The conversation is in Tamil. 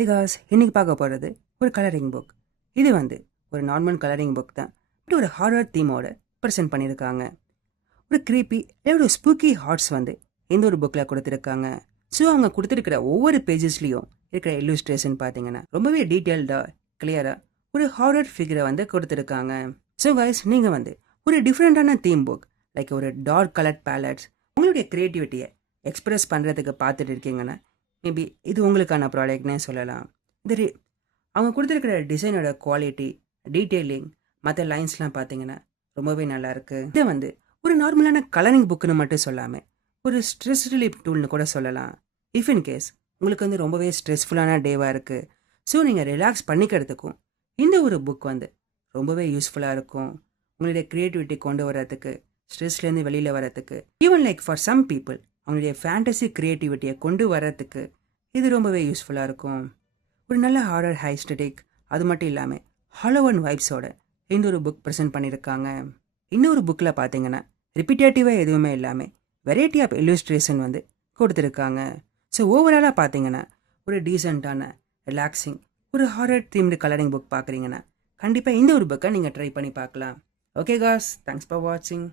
ஹே காஸ், இன்னைக்கு பார்க்க போகிறது ஒரு கலரிங் புக். இது ஒரு நார்மல் கலரிங் புக் தான். பட் ஒரு ஹாரர் தீமோட ப்ரெசென்ட் பண்ணியிருக்காங்க. ஒரு க்ரீப்பி ஒரு ஸ்பூக்கி ஹார்ட்ஸ் இந்த ஒரு புக்கில் கொடுத்துருக்காங்க. ஸோ அவங்க கொடுத்துருக்கிற ஒவ்வொரு பேஜஸ்லேயும் இருக்கிற இல்லுஸ்ட்ரேஷன் பார்த்தீங்கன்னா ரொம்பவே டீட்டெயில்டாக கிளியராக ஒரு ஹாரர் ஃபிகரை கொடுத்துருக்காங்க. ஸோ காய்ஸ், நீங்கள் ஒரு டிஃப்ரெண்ட்டான தீம் புக் லைக் ஒரு டார்க் கலர் பேலட்ஸ் உங்களுடைய க்ரியேட்டிவிட்டியை எக்ஸ்பிரஸ் பண்ணுறதுக்கு பார்த்துட்டு இருக்கீங்கன்னா மேபி இது உங்களுக்கான ப்ராடக்ட்னே சொல்லலாம். இது அவங்க கொடுத்துருக்கிற டிசைனோட குவாலிட்டி, டீட்டெயிலிங், மற்ற லைன்ஸ்லாம் பார்த்தீங்கன்னா ரொம்பவே நல்லாயிருக்கு. இது ஒரு நார்மலான கலரிங் புக்குன்னு மட்டும் சொல்லாமல் ஒரு ஸ்ட்ரெஸ் ரிலீஃப் டூல்னு கூட சொல்லலாம். இஃப் இன் கேஸ் உங்களுக்கு ரொம்பவே ஸ்ட்ரெஸ்ஃபுல்லான டேவாக இருக்குது, ஸோ நீங்கள் ரிலாக்ஸ் பண்ணிக்கிறதுக்கும் இந்த ஒரு புக் ரொம்பவே யூஸ்ஃபுல்லாக இருக்கும். உங்களுடைய க்ரியேட்டிவிட்டி கொண்டு வர்றதுக்கு, ஸ்ட்ரெஸ்லேருந்து வெளியில் வர்றதுக்கு, even like for some people அவங்களுடைய ஃபேண்டசி க்ரியேட்டிவிட்டியை கொண்டு வர்றதுக்கு இது ரொம்பவே யூஸ்ஃபுல்லாக இருக்கும். ஒரு நல்ல ஹாரர் ஹைஸ்டெட்டிக், அது மட்டும் இல்லாமல் ஹாலோவன் வைப்ஸோட இந்த ஒரு புக் ப்ரெசென்ட் பண்ணியிருக்காங்க. இன்னொரு புக்கில் பார்த்தீங்கன்னா ரிப்பீட்டேட்டிவாக எதுவுமே இல்லாமல் வெரைட்டி ஆஃப் இல்லுஸ்ட்ரேஷன் கொடுத்துருக்காங்க. ஸோ ஓவராலாக பார்த்தீங்கன்னா ஒரு டீசெண்டான ரிலாக்ஸிங் ஒரு ஹாரர் தீம்டு கலரிங் புக் பார்க்குறீங்கன்னா கண்டிப்பாக இந்த ஒரு புக்கை நீங்கள் ட்ரை பண்ணி பார்க்கலாம். ஓகே காஸ், தேங்க்ஸ் ஃபார் வாட்சிங்.